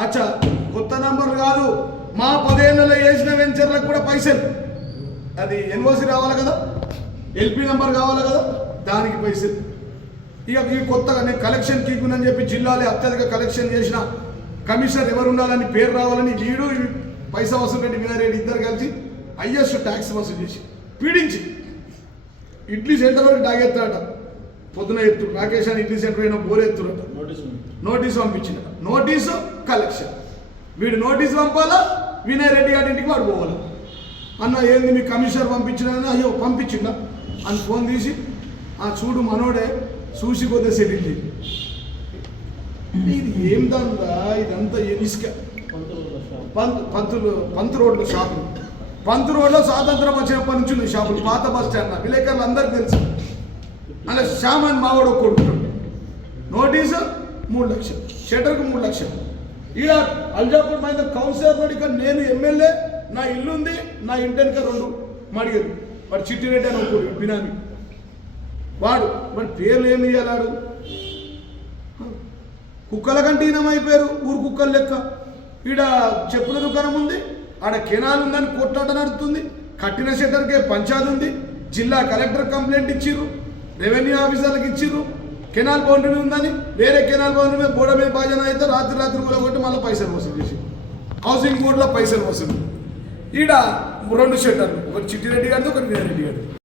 అచ్చా కొత్త నంబర్ కాదు. మా పదేళ్ళలో వేసిన వెంచర్లకు కూడా పైసలు. అది ఎన్ఓసి రావాలి కదా? ఎల్పి నంబర్ కావాలి కదా? దానికి పైసలు. ఇక ఈ కొత్తగా నేను కలెక్షన్ కీకునని చెప్పి జిల్లాలో అత్యధిక కలెక్షన్ చేసిన కమిషనర్ ఎవరు ఉండాలని పేరు రావాలని వీడు పైసా వసూలు రెడ్డి వినారెడ్డి ఇద్దరు కలిసి హైయెస్ట్ ట్యాక్స్ వసూలు చేసి పీడించి. ఇడ్లీ సెంటర్ వరకు డాగెత్తాడట పొద్దున ఎత్తు రాకేష్ అని ఇడ్లీ సెంటర్ అయినా బోర్ ఎత్తురట నోటీస్ పంపించిన నోటీసు కలెక్షన్ వీడు నోటీస్ పంపాలా? వినయ్ రెడ్డి గారి ఇంటికి వాడు పోవాలి? అన్న ఏంది మీ కమిషనర్ పంపించిన అయ్యో పంపించిండ. అని ఫోన్ తీసి ఆ చూడు మనోడే చూసి పోతే సెటిల్ ఇది ఏం దందా ఇదంతా ఇసుక పంత్ పంతులు పంత్ రోడ్లో షాపులు పంత్ రోడ్లో స్వాతంత్రం వచ్చినప్పటి నుంచి షాపులు. పాత బస్ స్టాండ్ విలేకరులు అందరికీ తెలుసు. అలా శ్యామన్ మావాడు కొడుకుంటాడు నోటీసు మూడు లక్షలు షటర్కు మూడు లక్షలు. ఈడ అల్జాపూర్ మైదాన్ కౌన్సిలర్ వాడు ఇక్కడ నేను ఎమ్మెల్యే నా ఇల్లు ఉంది నా ఇంటెనక రెండు. మడిగలు వాడు చిట్టిరెడ్డి అని ఒకడు బినామి. వాడు వాడి పేర్లు ఏమి ఇయ్యాలాడు కుక్కల కంటే అయిపోయారు ఊరు కుక్కలు లెక్క. ఈడ చెప్పుల దుకాణం ఉంది ఆడ కెనాల్ ఉందని కొట్లాట నడుస్తుంది కట్టిన షట్టర్కే పంచాయతీ ఉంది జిల్లా కలెక్టర్ కంప్లైంట్ ఇచ్చిర్రు. రెవెన్యూ ఆఫీసర్లకు ఇచ్చిర్రు. కెనాల్ బౌండరీ ఉందని వేరే కెనాల్ బౌండరీ మీద బోర్డు మీద భాజన అయితే రాత్రి రాత్రి కూడా కొట్టి మళ్ళీ పైసలు వసూలు చేసి. హౌసింగ్ బోర్డులో పైసలు వసూలు ఈడ రెండు షట్టర్లు ఒకటి చిట్టిరెడ్డి గారిది ఒకటి వీరెడ్డి గారిది.